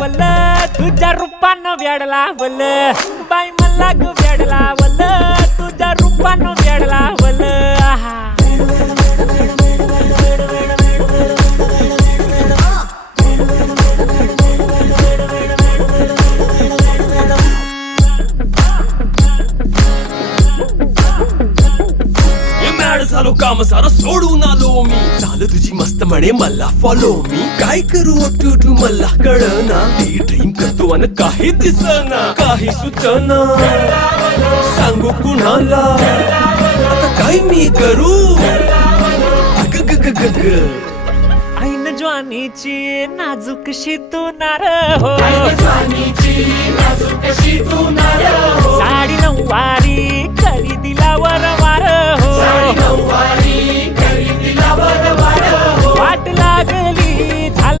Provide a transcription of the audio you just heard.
वल्ल तुझ्या रूपानं वेडला वल्ल बाई मला ग वेडला वल्ल तुझ्या रूपानं वेडला वल्ल आहा झालो काम सारं सोडून आलो मी चाल तुझी मस्त म्हणे मला फॉलो मी काय करू टू मला कळना ती ड्रीम करतो आणि काही दिसना काही सुचना सांगू कुणाला आता काय मी करू ग ग ग ग ग ऐन ज्वानीची नाजूकशी तू नार हो साडी नऊवारी करी दिला वर वार हो वाटला